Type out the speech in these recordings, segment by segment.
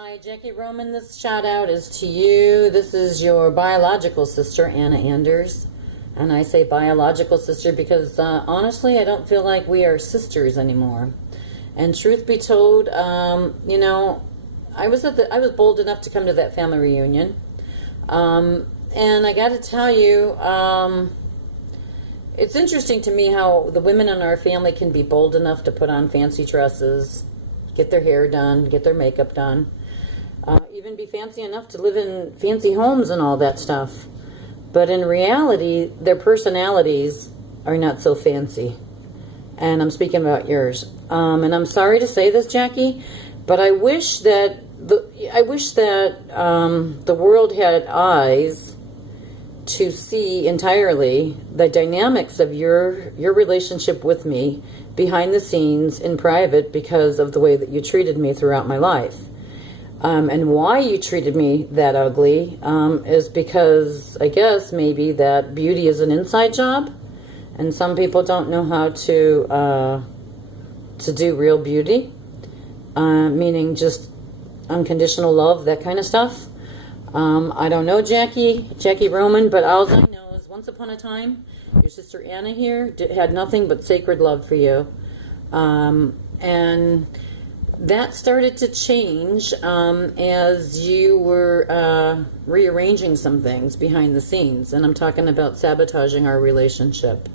Hi, Jackie Roman. This shout out is to you. This is your biological sister, Anna Anders. And I say biological sister because honestly, I don't feel like we are sisters anymore. And truth be told, I was bold enough to come to that family reunion. And I got to tell you, it's interesting to me how the women in our family can be bold enough to put on fancy dresses, get their hair done, get their makeup done. Even be fancy enough to live in fancy homes and all that stuff. But in reality, their personalities are not so fancy. And I'm speaking about yours. And I'm sorry to say this, Jackie, but I wish that the world had eyes to see entirely the dynamics of your relationship with me behind the scenes in private because of the way that you treated me throughout my life. And why you treated me that ugly is because I guess maybe that beauty is an inside job, and some people don't know how to do real beauty, meaning just unconditional love, that kind of stuff. I don't know Jackie Roman, but all I know is once upon a time, your sister Anna here had nothing but sacred love for you, and that started to change as you were rearranging some things behind the scenes, and I'm talking about sabotaging our relationship.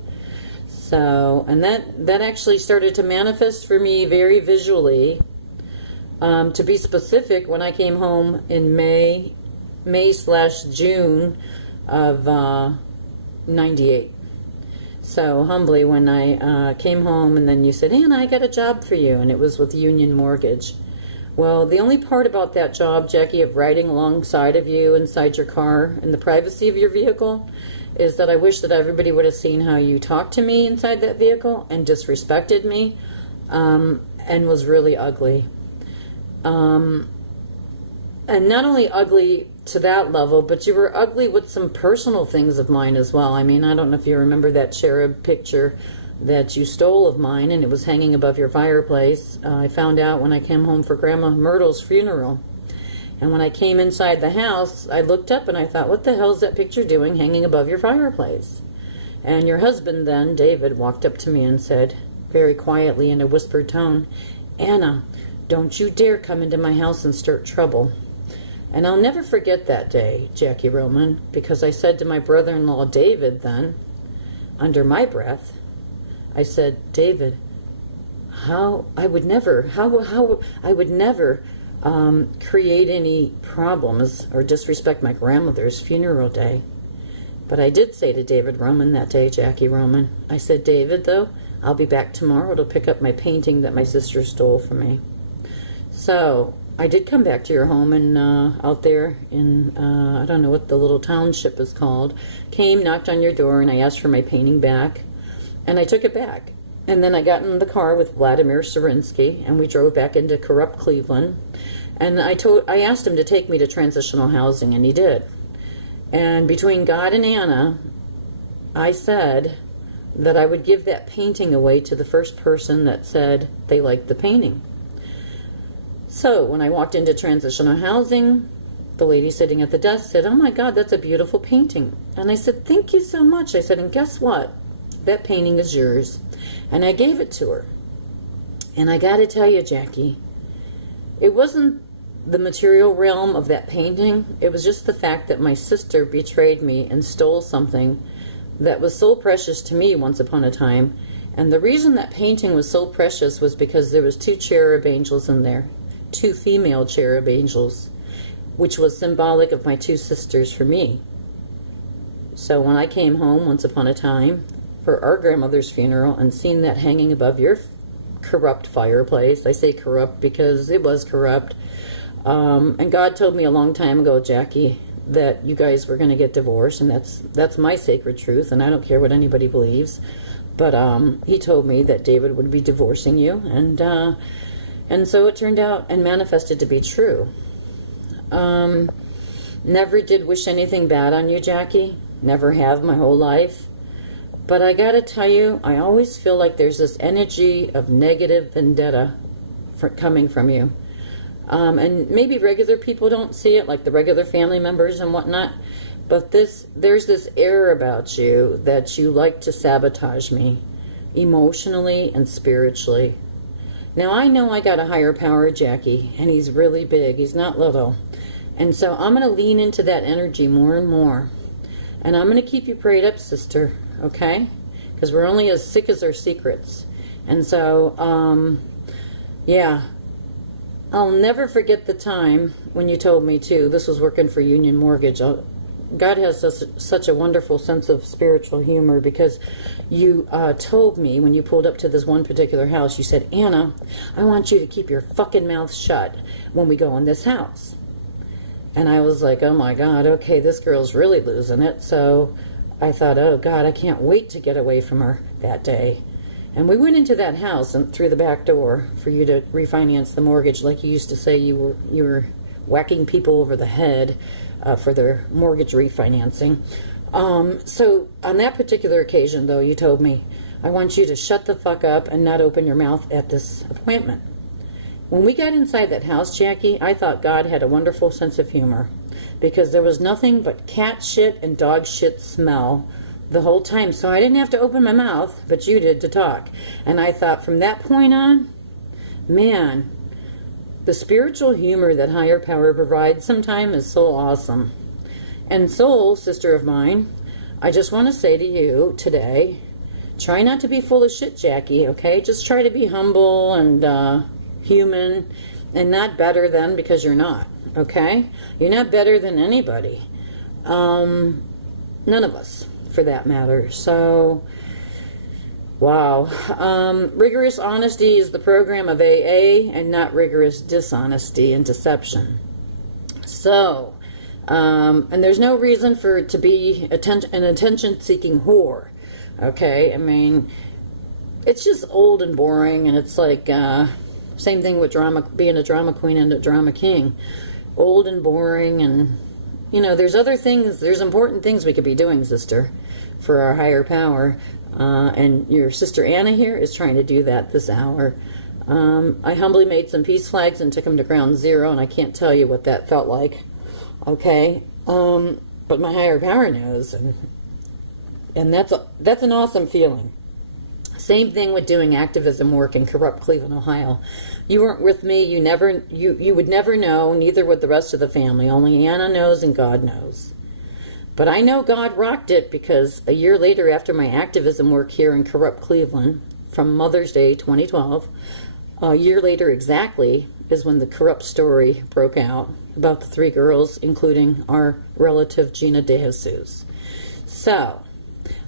So, and that actually started to manifest for me very visually. To be specific, when I came home in May/June of '98. So humbly, when I came home, and then you said, Anna, I got a job for you, and it was with Union Mortgage. Well, the only part about that job, Jackie, of riding alongside of you inside your car in the privacy of your vehicle, is that I wish that everybody would have seen how you talked to me inside that vehicle and disrespected me, and was really ugly. And not only ugly to that level, but you were ugly with some personal things of mine as well. I mean, I don't know if you remember that cherub picture that you stole of mine, and it was hanging above your fireplace. I found out when I came home for Grandma Myrtle's funeral. And when I came inside the house, I looked up and I thought, what the hell is that picture doing hanging above your fireplace? And your husband then, David, walked up to me and said, very quietly in a whispered tone, Anna, don't you dare come into my house and start trouble. And I'll never forget that day, Jackie Roman, because I said to my brother-in-law, David, then, under my breath, I said, David, I would never create any problems or disrespect my grandmother's funeral day. But I did say to David Roman that day, Jackie Roman, I said, David, though, I'll be back tomorrow to pick up my painting that my sister stole from me. So I did come back to your home, and out there in, I don't know what the little township is called, came, knocked on your door, and I asked for my painting back, and I took it back. And then I got in the car with Vladimir Sarinsky, and we drove back into corrupt Cleveland, and I asked him to take me to transitional housing, and he did. And between God and Anna, I said that I would give that painting away to the first person that said they liked the painting. So when I walked into transitional housing, the lady sitting at the desk said, oh my God, that's a beautiful painting. And I said, thank you so much. I said, and guess what? That painting is yours. And I gave it to her. And I got to tell you, Jackie, it wasn't the material realm of that painting. It was just the fact that my sister betrayed me and stole something that was so precious to me once upon a time. And the reason that painting was so precious was because there was 2 cherub angels in there. 2 female cherub angels, which was symbolic of my 2 sisters for me. So when I came home once upon a time for our grandmother's funeral and seen that hanging above your corrupt fireplace, I say corrupt because it was corrupt, and God told me a long time ago, Jackie, that you guys were going to get divorced, and that's my sacred truth, and I don't care what anybody believes, but he told me that David would be divorcing you, and so it turned out and manifested to be true. Never did wish anything bad on you, Jackie. Never have my whole life. But I gotta tell you, I always feel like there's this energy of negative vendetta coming from you. And maybe regular people don't see it, like the regular family members and whatnot. But there's this air about you that you like to sabotage me emotionally and spiritually. Now, I know I got a higher power, Jackie, and he's really big. He's not little. And so I'm going to lean into that energy more and more. And I'm going to keep you prayed up, sister, okay? Because we're only as sick as our secrets. And so, yeah. I'll never forget the time when you told me, too, this was working for Union Mortgage. God has such a wonderful sense of spiritual humor, because you told me when you pulled up to this one particular house, you said, Anna, I want you to keep your fucking mouth shut when we go in this house. And I was like, oh my God, okay, this girl's really losing it. So I thought, oh God, I can't wait to get away from her that day. And we went into that house and through the back door for you to refinance the mortgage, like you used to say you were whacking people over the head for their mortgage refinancing. So on that particular occasion, though, you told me, I want you to shut the fuck up and not open your mouth at this appointment. When we got inside that house, Jackie, I thought God had a wonderful sense of humor, because there was nothing but cat shit and dog shit smell the whole time. So I didn't have to open my mouth, but you did, to talk. And I thought from that point on, man, the spiritual humor that higher power provides sometimes is so awesome. And soul, sister of mine, I just want to say to you today, try not to be full of shit, Jackie, okay? Just try to be humble and human, and not better than, because you're not, okay? You're not better than anybody. None of us, for that matter. So, wow. Rigorous honesty is the program of AA, and not rigorous dishonesty and deception. So, and there's no reason for it to be an attention-seeking whore, okay? I mean, it's just old and boring, and it's like, same thing with drama, being a drama queen and a drama king. Old and boring, and, you know, there's other things, there's important things we could be doing, sister, for our higher power. And your sister Anna here is trying to do that this hour. I humbly made some peace flags and took them to ground zero, and I can't tell you what that felt like. Okay? But my higher power knows, and that's an awesome feeling. Same thing with doing activism work in corrupt Cleveland, Ohio. You weren't with me. You would never know, neither would the rest of the family. Only Anna knows and God knows. But I know God rocked it, because a year later, after my activism work here in corrupt Cleveland, from Mother's Day 2012, a year later exactly, is when the corrupt story broke out about the 3 girls, including our relative Gina De Jesus. So,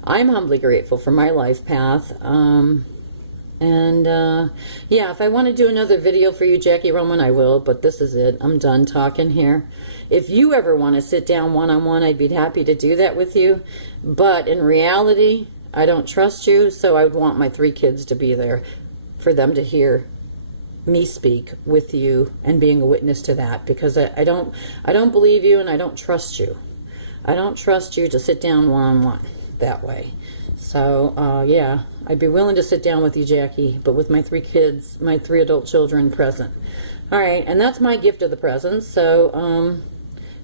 I'm humbly grateful for my life path. Yeah, if I want to do another video for you, Jackie Roman, I will, but this is it. I'm done talking here. If you ever want to sit down one-on-one, I'd be happy to do that with you. But in reality, I don't trust you, so I would want my 3 kids to be there for them to hear me speak with you and being a witness to that, because I don't believe you, and I don't trust you. I don't trust you to sit down one-on-one that way. So, yeah, I'd be willing to sit down with you, Jackie, but with my 3 kids, my 3 adult children present. All right, and that's my gift of the present. So,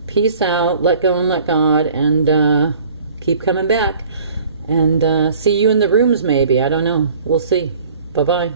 peace out, let go and let God, and keep coming back. And see you in the rooms, maybe. I don't know. We'll see. Bye-bye.